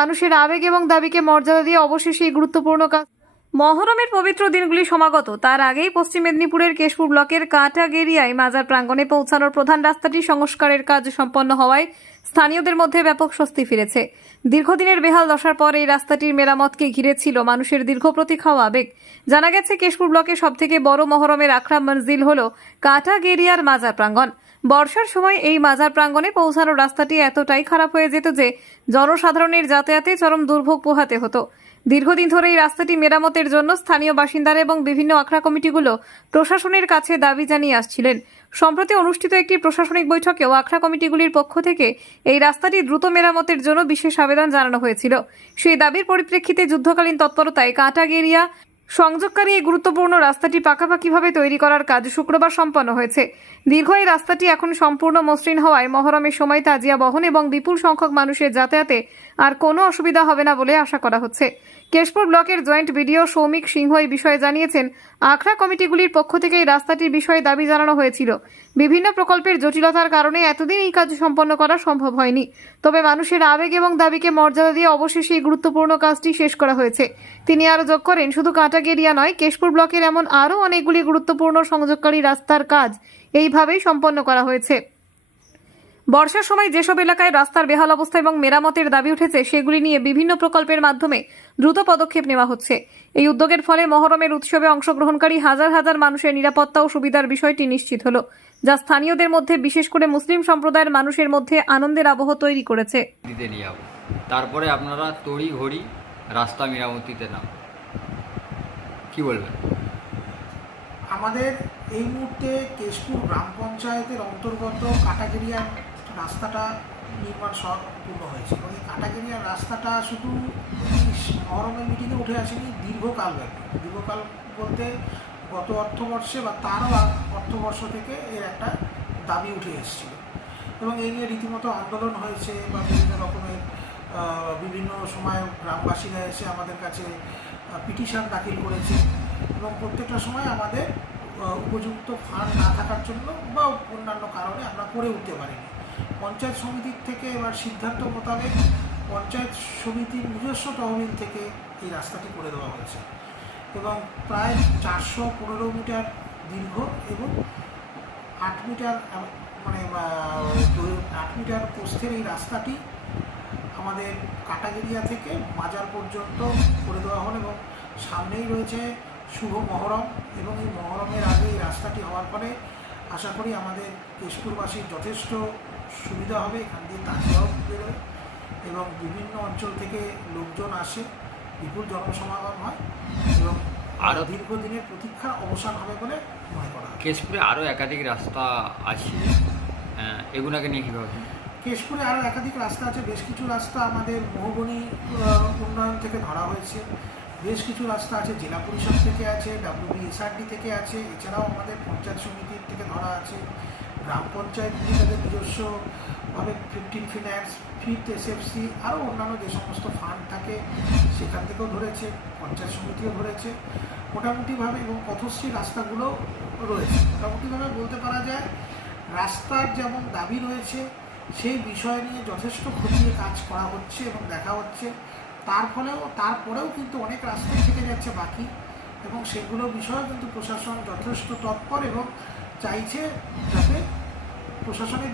মানুষের আবেগ এবং দাবিকে মর্যাদা দিয়ে অবশেষে এই গুরুত্বপূর্ণ কাজ মহরমের পবিত্র দিনগুলি সমাগত। তার আগেই পশ্চিম মেদিনীপুরের কেশপুর ব্লকের কাটাগেরিয়ায় মাজার প্রাঙ্গণে পৌঁছানোর প্রধান রাস্তাটি সংস্কারের কাজ সম্পন্ন হওয়ায় স্থানীয়দের মধ্যে ব্যাপক স্বস্তি ফিরেছে। দীর্ঘদিনের বেহাল দশার পর এই রাস্তাটির মেরামতকে ঘিরে ছিল মানুষের দীর্ঘ প্রতীক্ষা ও আবেগ। জানা গেছে, কেশপুর ব্লকের সবথেকে বড় মহরমের আখড়া মঞ্জিল হল কাটাগেরিয়ার মাজার প্রাঙ্গণ। বর্ষার সময় এই মাজার প্রাঙ্গণে পৌঁছানোর রাস্তাটি এতটাই খারাপ হয়ে যেত যে জনসাধারণের যাতায়াতে চরম দুর্ভোগ পোহাতে হতো। দীর্ঘদিন ধরে এই রাস্তাটি মেরামতের জন্য স্থানীয় বাসিন্দারা এবং বিভিন্ন আখড়া কমিটিগুলো প্রশাসনের কাছে দাবি জানিয়ে আসছিলেন। সম্প্রতি অনুষ্ঠিত একটি প্রশাসনিক বৈঠকেও আখড়া কমিটিগুলির পক্ষ থেকে এই রাস্তাটি দ্রুত মেরামতের জন্য বিশেষ আবেদন জানানো হয়েছিল। সেই দাবির পরিপ্রেক্ষিতে যুদ্ধকালীন তৎপরতায় কাঁটাগেরিয়া সংযোগকারী এই গুরুত্বপূর্ণ রাস্তাটি পাকাপাকিভাবে তৈরি করার কাজ শুক্রবার সম্পন্ন হয়েছে। দীর্ঘ এই রাস্তাটি এখন সম্পূর্ণ মসৃণ হওয়ায় মহরমের সময় তাজিয়া বহন এবং বিপুল সংখ্যক মানুষের যাতায়াতে আর কোনো অসুবিধা হবে না বলে আশা করা হচ্ছে। কেশপুর ব্লকের জয়েন্ট বিডিও সৌমিক সিংহ এই বিষয়ে জানিয়েছেন, আখড়া কমিটিগুলির পক্ষ থেকে এই রাস্তাটির বিষয়ে দাবি জানানো হয়েছিল। বিভিন্ন প্রকল্পের জটিলতার কারণে এতদিন এই কাজ সম্পন্ন করা সম্ভব হয়নি। তবে মানুষের আবেগ এবং দাবিকে মর্যাদা দিয়ে অবশেষে এই গুরুত্বপূর্ণ কাজটি শেষ করা হয়েছে। তিনি আরও যোগ করেন, শুধু কাটাগেরিয়া নয়, কেশপুর ব্লকের এমন আরও অনেকগুলি গুরুত্বপূর্ণ সংযোগকারী রাস্তার কাজ এইভাবেই সম্পন্ন করা হয়েছে। বর্ষার সময় যেসব এলাকায় রাস্তার বেহাল অবস্থা এবং মেরামতের দাবি উঠেছে, সেগুলি নিয়ে বিভিন্ন প্রকল্পের মাধ্যমে দ্রুত পদক্ষেপ নেওয়া হচ্ছে। এই উদ্যোগের ফলে মহরমের উৎসবে অংশগ্রহণকারী হাজার হাজার মানুষের নিরাপত্তা ও সুবিধার বিষয়টি নিশ্চিত হল, যা স্থানীয়দের মধ্যে, বিশেষ করে মুসলিম সম্প্রদায়ের মানুষের মধ্যে আনন্দের আবহ তৈরি করেছে। তারপরে আপনারা তড়ি ঘড়ি রাস্তা মেরামতিতে নাম কি বলবেন আমাদের এই মুহূর্তে কেশপুর গ্রাম পঞ্চায়েতের অন্তর্গত কাটাগেরিয়ার রাস্তাটা নির্মাণ সম্পূর্ণ হয়েছে এবং এই কাটাগেরিয়ার রাস্তাটা শুধু মহরমের মিটিংয়ে উঠে আসেনি, দীর্ঘকাল ব্যাপী। দীর্ঘকাল বলতে গত অর্থবর্ষে বা তারও অর্থবর্ষ থেকে এর একটা দাবি উঠে এসেছিল। এবং এই নিয়ে রীতিমতো আন্দোলন হয়েছে বা বিভিন্ন রকমের বিভিন্ন সময় গ্রামবাসীরা এসে আমাদের কাছে পিটিশন দাখিল করেছে এবং প্রত্যেকটা সময় আমাদের উপযুক্ত ফান্ড না থাকার জন্য বা অন্যান্য কারণে আমরা করে উঠতে পারিনি। পঞ্চায়েত সমিতির থেকে এবার সিদ্ধান্ত মোতাবেক পঞ্চায়েত সমিতির নিজস্ব তহবিল থেকে এই রাস্তাটি করে দেওয়া হয়েছে এবং প্রায় চারশো পনেরো মিটার দীর্ঘ এবং আট মিটার মানে আট মিটার প্রস্থের এই রাস্তাটি আমাদের কাটাগেরিয়া থেকে মাজার পর্যন্ত করে দেওয়া হলো এবং সামনেই রয়েছে শুভ মহরম এবং এই মহরমের আগে এই রাস্তাটি হওয়ার পরে আশা করি আমাদের কেশপুরবাসীর যথেষ্ট সুবিধা হবে এখান দিয়ে তাজিয়াও বেরোয় এবং বিভিন্ন অঞ্চল থেকে লোকজন আসে বিপুল জনসমাগম হয় এবং আরও দীর্ঘদিনের প্রতীক্ষা অবসান হবে বলে মনে করা হয় কেশপুরে আরও একাধিক রাস্তা আছে এগুলোকে নিয়ে কী ভাবছেন? কেশপুরে আরও একাধিক রাস্তা আছে। বেশ কিছু রাস্তা আমাদের মহুবনী উন্নয়ন থেকে ধরা হয়েছে। বেশ কিছু রাস্তা আছে জেলা পরিষদ থেকে আছে ডাব্লিউবিএসআরডি থেকে আছে, এছাড়াও আমাদের পঞ্চায়েত সমিতির থেকে ধরা আছে। গ্রাম পঞ্চায়েতগুলি তাদের নিজস্বভাবে ফিফটিন ফিন্যান্স ফিফথ এসএফসি আরও অন্যান্য যে সমস্ত ফান্ড থাকে, সেখান থেকেও ধরেছে, পঞ্চায়েত সমিতিও ধরেছে। মোটামুটিভাবে এবং পথশ্রী রাস্তাগুলো রয়েছে। মোটামুটিভাবে বলতে পারা যায়, রাস্তার যেমন দাবি রয়েছে সেই বিষয় নিয়ে যথেষ্ট খতিয়ে কাজ করা হচ্ছে এবং দেখা হচ্ছে। তার ফলেও তারপরেও কিন্তু অনেক রাস্তায় থেকে যাচ্ছে বাকি এবং সেগুলো বিষয়েও কিন্তু প্রশাসন যথেষ্ট তৎপর এবং চাইছে যাতে প্রশাসনের